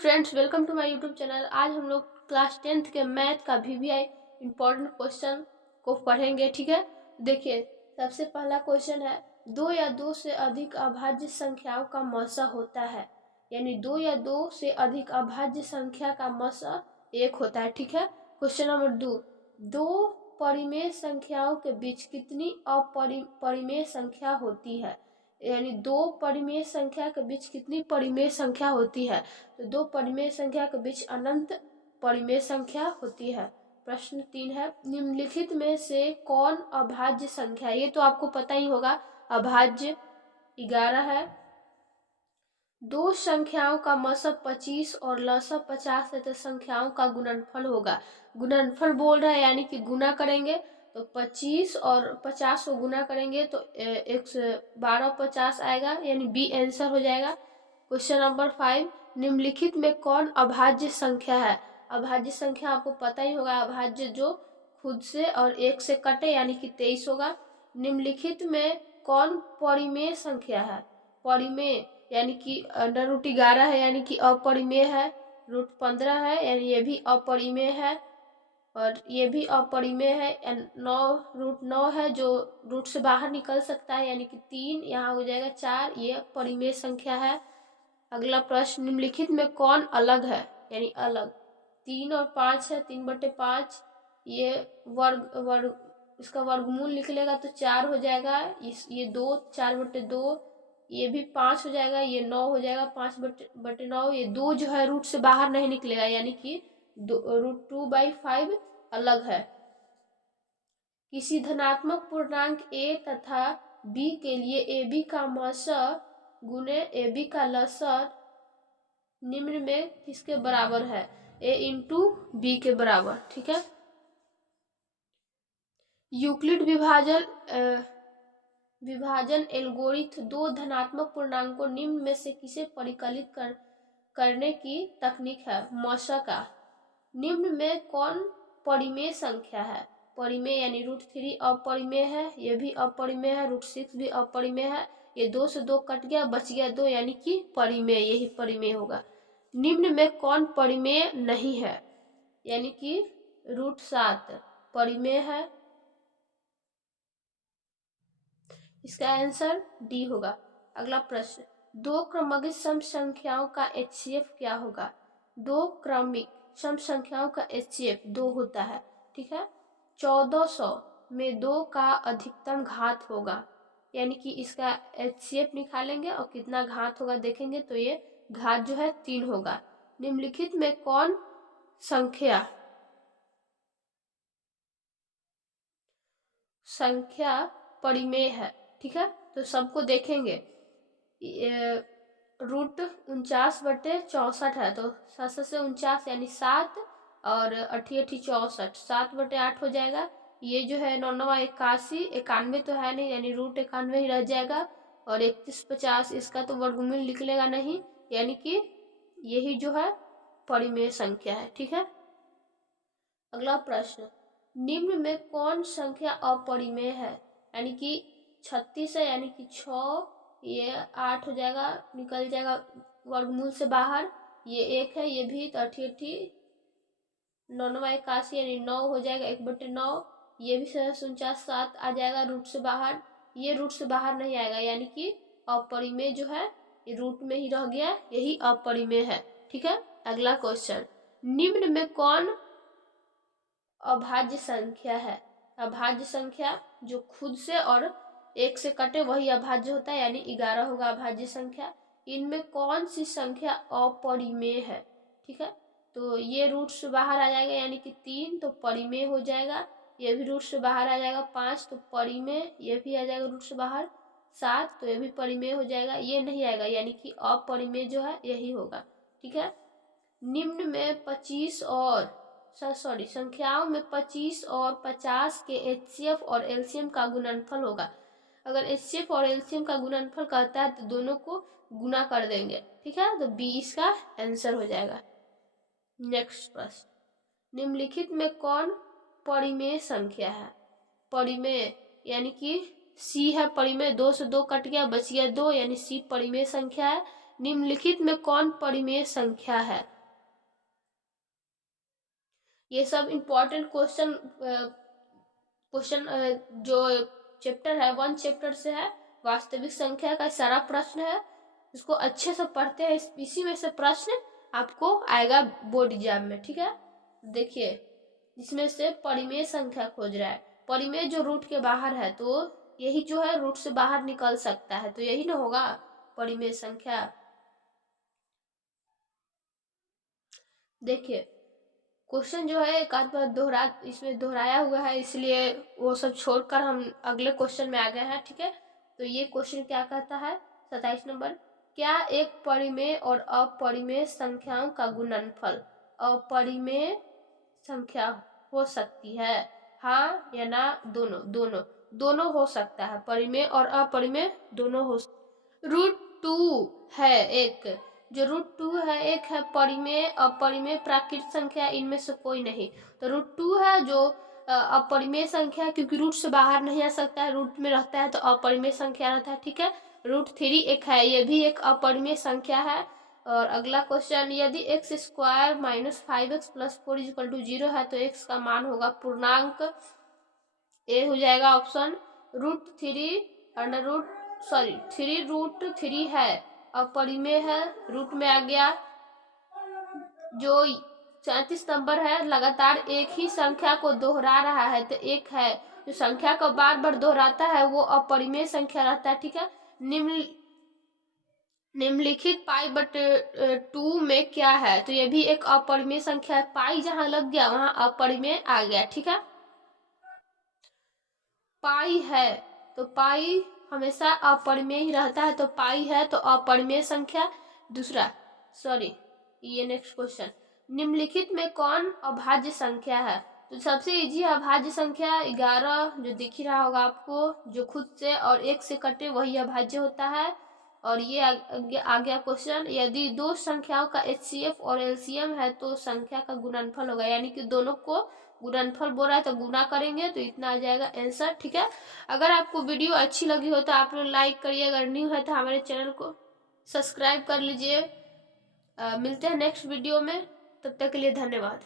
Friends, welcome to my YouTube channel. आज हम लोग क्लास 10th के मैथ का वीवीआई इम्पोर्टेंट क्वेश्चन को पढ़ेंगे। ठीक है, देखिए सबसे पहला क्वेश्चन है, दो या दो से अधिक अभाज्य संख्याओं का मौसा होता है। यानी दो या दो से अधिक अभाज्य संख्या का मौसा एक होता है। ठीक है, क्वेश्चन नंबर 2, दो परिमेय संख्याओं के बीच कितनी अपरिमेय संख्या होती है। यानी दो परिमेय संख्या के बीच कितनी परिमेय संख्या होती है। तो दो परिमेय संख्या के बीच अनंत परिमेय संख्या होती है। प्रश्न 3 है, निम्नलिखित में से कौन अभाज्य संख्या है। ये तो आपको पता ही होगा, अभाज्य 11 है। दो संख्याओं का मसब 25 और लसब 50 है तो संख्याओं का गुणनफल होगा। गुणनफल बोल रहा है यानी कि गुना करेंगे तो 25 और 50 को गुना करेंगे तो 1250 आएगा, यानी बी आंसर हो जाएगा। क्वेश्चन नंबर 5, निम्नलिखित में कौन अभाज्य संख्या है। अभाज्य संख्या आपको पता ही होगा, अभाज्य जो खुद से और एक से कटे यानी कि 23 होगा। निम्नलिखित में कौन परिमेय संख्या है। परिमेय यानी कि √11 है यानी कि अपरिमेय है। √15 है यानी ये भी अपरिमेय है और ये भी अपरिमेय है। 9 है जो रूट से बाहर निकल सकता है यानी कि 3 यहाँ हो जाएगा 4, ये परिमेय संख्या है। अगला प्रश्न, निम्नलिखित में कौन अलग है। यानी अलग 3 और 5 है, 3/5 ये वर्ग इसका वर्गमूल निकलेगा तो 4 हो जाएगा। ये 2 4/2, ये भी 5 हो जाएगा, ये 9 हो जाएगा 5/9। ये 2 जो है रूट से बाहर नहीं निकलेगा यानी कि √2/5 अलग है। किसी धनात्मक पूर्णांक a तथा b के लिए ab का मौसा गुने ab का लसर निम्न में किसके बराबर है। a इंटू b के बराबर। ठीक है, यूक्लिड विभाजन एल्गोरिथम दो धनात्मक पूर्णांकों निम्न में से किसे परिकलित करने की तकनीक है। मौसा का निम्न में कौन परिमेय संख्या है। परिमेय यानी √3 अपरिमेय है, ये भी अपरिमेय है, √6 भी अपरिमेय है। ये 2 से 2 कट गया, बच गया 2 यानी कि परिमेय, यही परिमेय होगा। निम्न में कौन परिमेय नहीं है। यानी कि √7 परिमेय है, इसका आंसर डी होगा। अगला प्रश्न, दो क्रमिक सम संख्याओं का HCF क्या होगा। दो क्रमिक सम संख्याओं का HCF 2 होता है। ठीक है, 1400 में 2 का अधिकतम घात होगा, यानी कि इसका HCF निकालेंगे और कितना घात होगा देखेंगे तो ये घात जो है 3 होगा। निम्नलिखित में कौन संख्या परिमेय है। ठीक है, तो सबको देखेंगे, √49/64 है तो 7 से 49 यानी 7 और 8 64, 7/8 हो जाएगा। ये जो है 9 9 81, 91 तो है नहीं यानी √91 ही रह जाएगा। और 3150 इसका तो वर्गमूल निकलेगा नहीं, यानी कि यही जो है परिमेय संख्या है। ठीक है, अगला प्रश्न, निम्न में कौन संख्या अपरिमेय है। यानी कि 36 है यानी कि 6, ये 8 हो जाएगा, निकल जाएगा वर्गमूल से बाहर। ये 1 है, ये भी 38 9 9 81 यानी 9 हो जाएगा 1/9। ये भी 49 7 आ जाएगा रूट से बाहर, ये रूट से बाहर नहीं आएगा यानी कि अपरिमेय जो है ये रूट में ही रह गया, यही अपरिमेय है। ठीक है, अगला क्वेश्चन, निम्न में कौन अभाज्य संख्या है। अभाज्य संख्या जो खुद से और एक से कटे वही अभाज्य होता है, यानी 11 होगा अभाज्य संख्या। इनमें कौन सी संख्या अपरिमेय है। ठीक है, तो ये रूट से बाहर आ जाएगा यानी कि 3 तो परिमेय हो जाएगा। ये भी रूट से बाहर आ जाएगा 5 तो परिमेय, ये भी आ जाएगा रूट से बाहर 7 तो ये भी परिमेय हो जाएगा। ये नहीं आएगा यानी कि अपरिमेय जो है यही होगा। ठीक है, निम्न में 25 और संख्याओं में 25 और 50 के HCF और LCM का गुणनफल होगा। अगर HCF और LCM का गुणनफल कहता है तो दोनों को गुना कर देंगे। ठीक है, तो बी इसका आंसर हो जाएगा। नेक्स्ट प्रश्न, निम्नलिखित में कौन परिमेय संख्या है। परिमेय यानी कि C है परिमेय, 2 से 2 कट गया, बच गया 2 यानी C परिमेय संख्या है। निम्नलिखित में कौन परिमेय संख्या है। ये सब इम्पोर्टेंट क्वेश्चन जो चैप्टर है 1 चैप्टर से है, वास्तविक संख्या का सारा प्रश्न है। इसको अच्छे से पढ़ते हैं, इसी में से प्रश्न आपको आएगा बोर्ड एग्जाम में, ठीक है। देखिए इसमें से परिमेय संख्या खोज रहा है, परिमेय जो रूट के बाहर है, तो यही जो है रूट से बाहर निकल सकता है, तो यही ना होगा परिमेय संख्या। देखिए क्वेश्चन जो है एक आध बार इसमें दोहराया हुआ है, इसलिए वो सब छोड़कर हम अगले क्वेश्चन में आ गए हैं, ठीक है। तो ये क्वेश्चन क्या कहता है 27 नंबर, क्या एक परिमेय और अपरिमेय संख्याओं का गुणनफल अपरिमेय संख्या हो सकती है, हाँ या ना। दोनों हो सकता है, परिमेय और अपरिमेय दोनों हो। √2 है एक, जो √2 है एक है परिमेय, अपरिमेय प्राकृत संख्या इनमें से कोई नहीं। तो √2 है जो अपरिमेय संख्या है, क्योंकि रूट से बाहर नहीं आ सकता है, रूट में रहता है तो अपरिमेय संख्या रहता है, ठीक है। √3 एक है, ये भी एक अपरिमेय संख्या है। और अगला क्वेश्चन, यदि x² - 5x + 4 = 0 है तो x का मान होगा पूर्णांक। ए हो जाएगा ऑप्शन। √3 है, अपरिमेय है, रूट में आ गया। जो 37 नंबर है, लगातार एक ही संख्या को दोहरा रहा है, तो एक है जो संख्या को बार बार दोहराता है वो अपरिमेय संख्या रहता है, ठीक है। निम्नलिखित π/2 में क्या है, तो ये भी एक अपरिमेय संख्या है। पाई जहां लग गया वहां अपरिमेय आ गया, ठीक है। पाई है तो पाई हमेशा अपरिमेय ही रहता है, तो पाई है तो अपरिमेय संख्या। ये नेक्स्ट क्वेश्चन, निम्नलिखित में कौन अभाज्य संख्या है। तो सबसे इजी अभाज्य संख्या 11, जो दिख ही रहा होगा आपको, जो खुद से और एक से कटे वही अभाज्य होता है। और ये आ गया क्वेश्चन, यदि दो संख्याओं का HCF और LCM है तो संख्या का गुणनफल होगा, यानी कि दोनों को गुणनफल बोल रहा है तो गुना करेंगे तो इतना आ जाएगा आंसर, ठीक है। अगर आपको वीडियो अच्छी लगी हो तो आप लोग लाइक करिए, अगर न्यू है तो हमारे चैनल को सब्सक्राइब कर लीजिए। मिलते हैं नेक्स्ट वीडियो में, तब तक के लिए धन्यवाद।